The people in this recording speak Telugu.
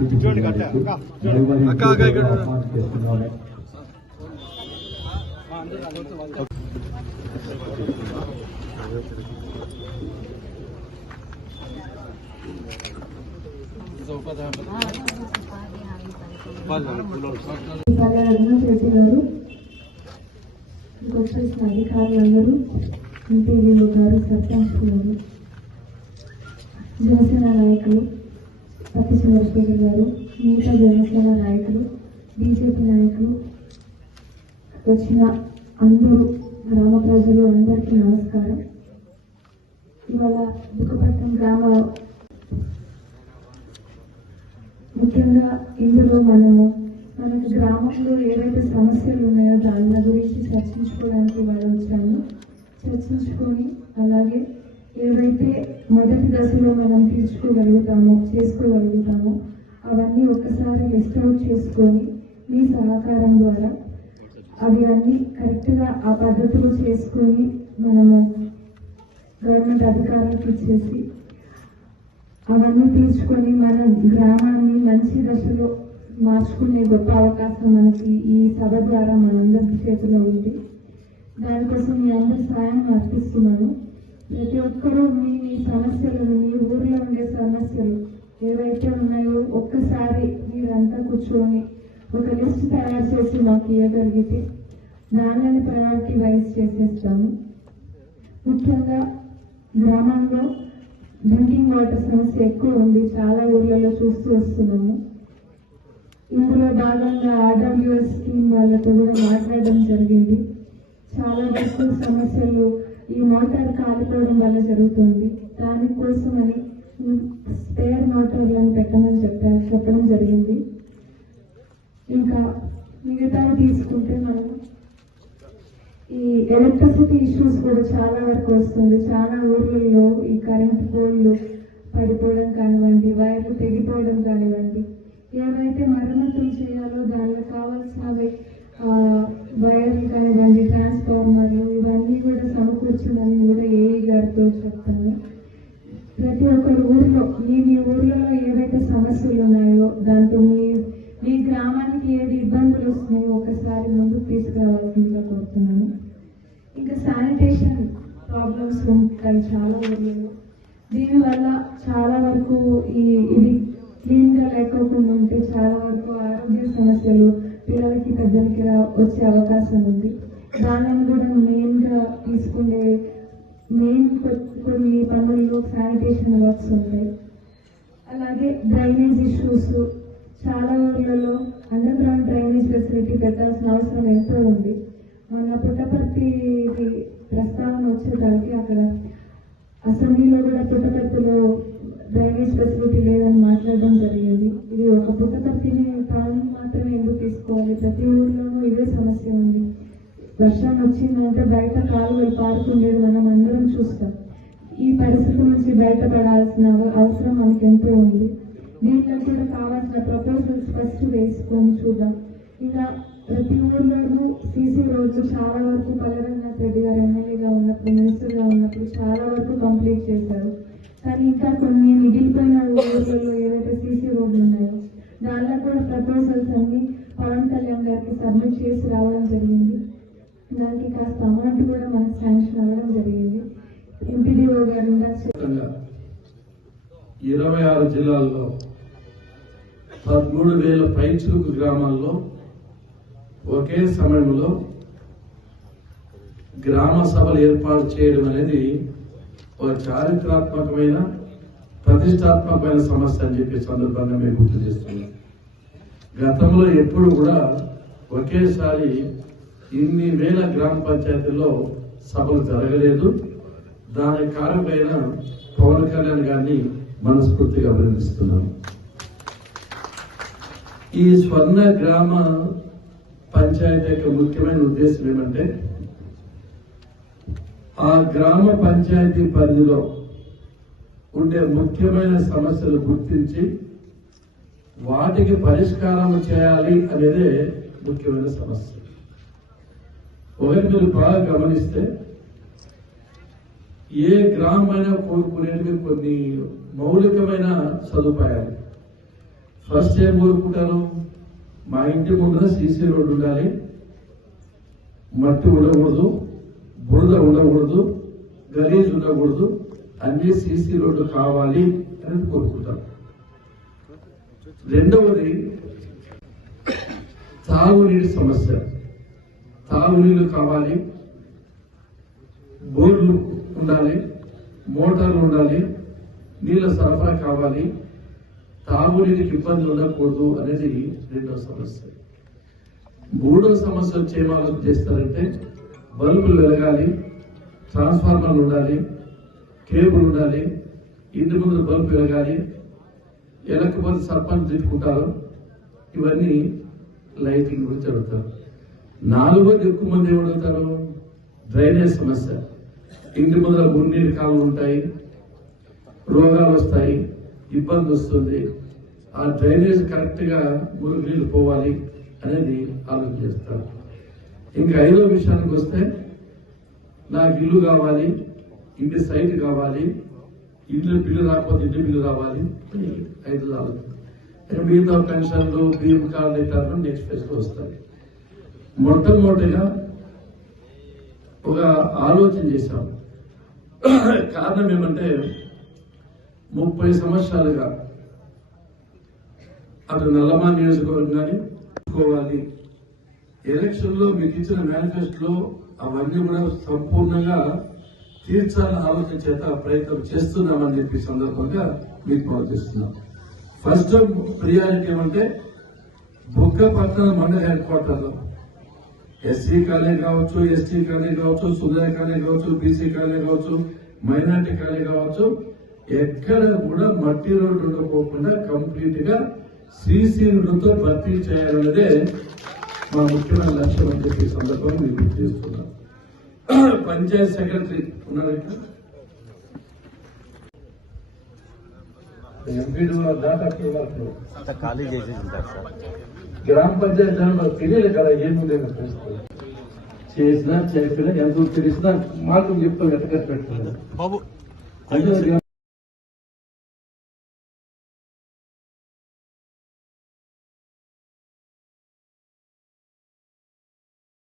అధికారులందరూ ఎంపీలు గారు, సర్పంచ్ గారు, జనసేన నాయకులు పత్తి చంద్రశేఖర్ గారు, మిగతా జనసేన నాయకులు, బీజేపీ నాయకులు, వచ్చిన అందరూ గ్రామ ప్రజలు అందరికీ నమస్కారం. ఇవాళ బుక్కపట్నం ముఖ్యంగా ఇందులో మనకు గ్రామంలో ఏవైతే సమస్యలు ఉన్నాయో దాని గురించి చర్చించుకోవడానికి ఇవాళ వచ్చాము. చర్చించుకొని అలాగే ఏవైతే మొదటి దశలో మనం చేసుకోగలుగుతామో అవన్నీ ఒక్కసారి లిస్ట్ అవుట్ చేసుకొని మీ సహకారం ద్వారా అవి అన్నీ కరెక్ట్గా ఆ పద్ధతిలో చేసుకొని మనము గవర్నమెంట్ అధికారులకు ఇచ్చేసి అవన్నీ తీర్చుకొని మన గ్రామాన్ని మంచి దశలో మార్చుకునే గొప్ప అవకాశం మనకి ఈ సభ ద్వారా మనందరి చేతిలో ఉంది. దానికోసం మీ అందరి సాయం అర్పిస్తున్నాను. ప్రతి ఒక్కరూ మీ సమస్యలను, మీ ఊర్లో ఉండే సమస్యలు ఏవైతే ఉన్నాయో ఒక్కసారి మీరంతా కూర్చొని ఒక లిస్ట్ తయారు చేసి మాకు ఇవ్వగలిగితే దానిని ప్రయారిటీ వైజ్ చేసేస్తాము. ముఖ్యంగా గ్రామంలో డ్రింకింగ్ వాటర్ సమస్య ఎక్కువ ఉంది, చాలా ఊర్లలో చూస్తూ వస్తున్నాము. ఇందులో భాగంగా ఆర్డబ్ల్యూఎస్ స్కీమ్ వాళ్ళతో కూడా మాట్లాడడం జరిగింది. చాలా ఎక్కువ సమస్యలు ఈ మోటార్ కాలిపోవడం వల్ల జరుగుతుంది. దానికోసమని స్పేర్ మోటార్లను పెట్టమని చెప్పడం జరిగింది. ఇంకా మిగతావి తీసుకుంటే మనం ఈ ఎలక్ట్రిసిటీ ఇష్యూస్ కూడా చాలా వరకు వస్తుంది. చాలా ఊర్లలో ఈ కరెంట్ పోల్లు పడిపోవడం కానివ్వండి, వైర్లు తెగిపోవడం కానివ్వండి, ఏవైతే మరమ్మతులు చేయాలో దానికి కావాల్సినవి వైర్లు కానివ్వండి, ట్రాన్స్ఫార్మర్లు ఇవన్నీ కూడా సమకూర్చమని కూడా ఏఈ గారితో చెప్తాను. ప్రతి ఒక్క ఊర్లో మీ ఊర్లలో ఏవైతే సమస్యలు ఉన్నాయో దాంతో మీ గ్రామానికి ఏది ఇబ్బందులు వస్తున్నాయో ఒకసారి ముందుకు తీసుకురావాల్సిందిగా కోరుతున్నాను. ఇంకా శానిటేషన్ ప్రాబ్లమ్స్ ఉంటాయి చాలా ఊర్లలో. దీనివల్ల చాలా వరకు ఇది క్లీన్గా లేకోకుండా ఉంటే చాలా వరకు ఆరోగ్య సమస్యలు పిల్లలకి పెద్దలకి వచ్చే అవకాశం ఉంది. దానిని కూడా మెయిన్గా తీసుకునే కొన్ని పనుల్లో శానిటేషన్ వర్క్స్ ఉంటాయి. అలాగే డ్రైనేజ్ ఇష్యూస్ చాలా ఊర్లలో అండర్ గ్రౌండ్ డ్రైనేజ్ ఫెసిలిటీ పెట్టాల్సిన అవసరం ఎంతో ఉంది. మన పుట్టపర్తి ప్రస్తావన వచ్చేసరికి అక్కడ అసెంబ్లీలో కూడా పుట్టపర్తిలో డ్రైనేజ్ ఫెసిలిటీ లేదని మాట్లాడడం జరిగింది. ఇది ఒక పుట్టపర్తిని టౌన్ మాత్రమే ఎందుకు తీసుకోవాలి, ప్రతి ఊర్లోనూ ఇదే సమస్య ఉంది. వర్షం వచ్చిందంటే బయట కాలువలు పారుతుండేది మనం అందరం చూస్తాం. ఈ పరిస్థితి నుంచి బయటపడాల్సిన అవసరం మనకు ఎంతో ఉంది. దీంట్లో కూడా కావాల్సిన ప్రపోజల్స్ ఫస్ట్ వేసుకొని చూద్దాం. ఇంకా ప్రతి ఊర్లోనూ సీసీ రోడ్లు చాలా వరకు పల్లెరంగనాథ్ రెడ్డి గారు ఎమ్మెల్యేగా ఉన్నప్పుడు, మినిస్టర్గా ఉన్నప్పుడు చాలా వరకు కంప్లీట్ చేశారు. కానీ ఇంకా కొన్ని మిగిలిపోయిన ఊర్లలో ఏవైతే సీసీ రోడ్లు ఉన్నాయో దానిలో కూడా ప్రపోజల్స్ అన్ని పవన్ కళ్యాణ్ గారికి సబ్మిట్ చేసి రావడం జరిగింది. దానికి కాస్త అమౌంట్ కూడా మనకు శాంక్షన్ అవ్వడం జరిగింది. ఎంపీడీఓ గారు 26 జిల్లాల్లో 13,000 పైచులకు గ్రామాల్లో ఒకే సమయంలో గ్రామ సభలు ఏర్పాటు చేయడం అనేది ఒక చారిత్రాత్మకమైన ప్రతిష్టాత్మకమైన సమస్య అని చెప్పే సందర్భంగా మేము గుర్తు చేస్తున్నాం. గతంలో ఎప్పుడు కూడా ఒకేసారి ఇన్ని వేల గ్రామ పంచాయతీల్లో సభలు జరగలేదు. దానికి కారణమైన పవన్ కళ్యాణ్ గారిని మనస్ఫూర్తిగా అభినందిస్తున్నాను. ఈ స్వర్ణ గ్రామ పంచాయతీ యొక్క ముఖ్యమైన ఉద్దేశం ఏమంటే ఆ గ్రామ పంచాయతీ పరిధిలో ఉండే ముఖ్యమైన సమస్యలు గుర్తించి వాటికి పరిష్కారం చేయాలి అనేదే ముఖ్యమైన సమస్య. ఒకటి మీరు బాగా గమనిస్తే ఏ గ్రామమైనా కోరుకునేవి కొన్ని మౌలికమైన సదుపాయాలు. ఫస్ట్ ఏం కోరుకుంటారు, మా ఇంటి ముందర సీసీ రోడ్డు ఉండాలి, మట్టి ఉండకూడదు, బురద ఉండకూడదు, గలీజ్ ఉండకూడదు, అన్ని సీసీ రోడ్డు కావాలి అని కోరుకుంటారు. రెండవది తాగునీటి సమస్య. తాగునీళ్ళు కావాలి, బోర్లు ఉండాలి, మోటార్లు ఉండాలి, నీళ్ళ సరఫరా కావాలి, తాగునీటికి ఇబ్బంది ఉండకూడదు అనేది రెండవ సమస్య. మూడవ సమస్య వచ్చి ఏం ఆలోచన చేస్తారంటే బల్బులు వెలగాలి, ట్రాన్స్ఫార్మర్లు ఉండాలి, కేబుల్ ఉండాలి, ఇంటి ముందు బల్బు వెలగాలి, ఎలకపోతే సర్పంచ్ తిట్టుకుంటారు. ఇవన్నీ లైటింగ్ గురించి అడుగుతారు. నాలుగోది ఎక్కువ మంది ఏమడుగుతారు, డ్రైనేజ్ సమస్య. ఇంటి ముందర మున్నీటి కాలువలు ఉంటాయి, రోగాలు వస్తాయి, ఇబ్బంది వస్తుంది. ఆ డ్రైనేజ్ కరెక్ట్ గా మురుగు నీళ్లు పోవాలి అనేది ఆలోచన చేస్తారు. ఇంకా ఐదో విషయానికి వస్తే నాకు ఇల్లు కావాలి, ఇంటి సైట్ కావాలి, ఇంటి బిల్లు రాకపోతే ఇంటి బిల్లు రావాలి, ఐదు ఆలోచన. మిగతా పెన్షన్లు, బియ్యం కార్డు ఇతరులు నెక్స్ట్ ఫేజ్ లో వస్తాయి. మొట్టమొదటిగా ఒక ఆలోచన చేశాం. కారణం ఏమంటే 30 సంవత్సరాలుగా అటు నల్లమా నియోజకవర్గాన్ని తీసుకోవాలి. ఎలక్షన్ లో మీకు ఇచ్చిన మేనిఫెస్టోలో అవన్నీ కూడా సంపూర్ణంగా తీర్చాలని ఆలోచన చేత ప్రయత్నం చేస్తున్నామని చెప్పి సందర్భంగా మీకు ప్రవర్తిస్తున్నాం. ఫస్ట్ ప్రియారిటీ ఏమంటే బుక్కపట్నం మండల హెడ్ క్వార్టర్ లో ఎస్సీ కాలనీ కావచ్చు, ఎస్టీ కాలనీ కావచ్చు, సుందర కాలనీ కావచ్చు, బీసీ కాలనీ కావచ్చు, మైనార్టీ కాలనీ కావచ్చు, ఎక్కడ కూడా మట్టి రోడ్డు ఉండకోకుండా కంప్లీట్ గా సీసీ రోడ్డుతో భర్తీ చేయాలన్నదే మా ముఖ్యమైన లక్ష్యం అని చెప్పి సందర్భంగా మీకు చేస్తున్నాం. పంచాయత్ సెక్రటరీ ఉన్నారు, ఎంపీడీ దాకా ఖాళీ చేసి ఉంటారు సార్. గ్రామ పంచాయతీ మనకు తెలియదు కదా ఏముంది చేసినా చేయకపోయినా ఎంత తెలిసినా మాకు చెప్తాం ఎట్టకట్టు పెట్టుకున్నాం.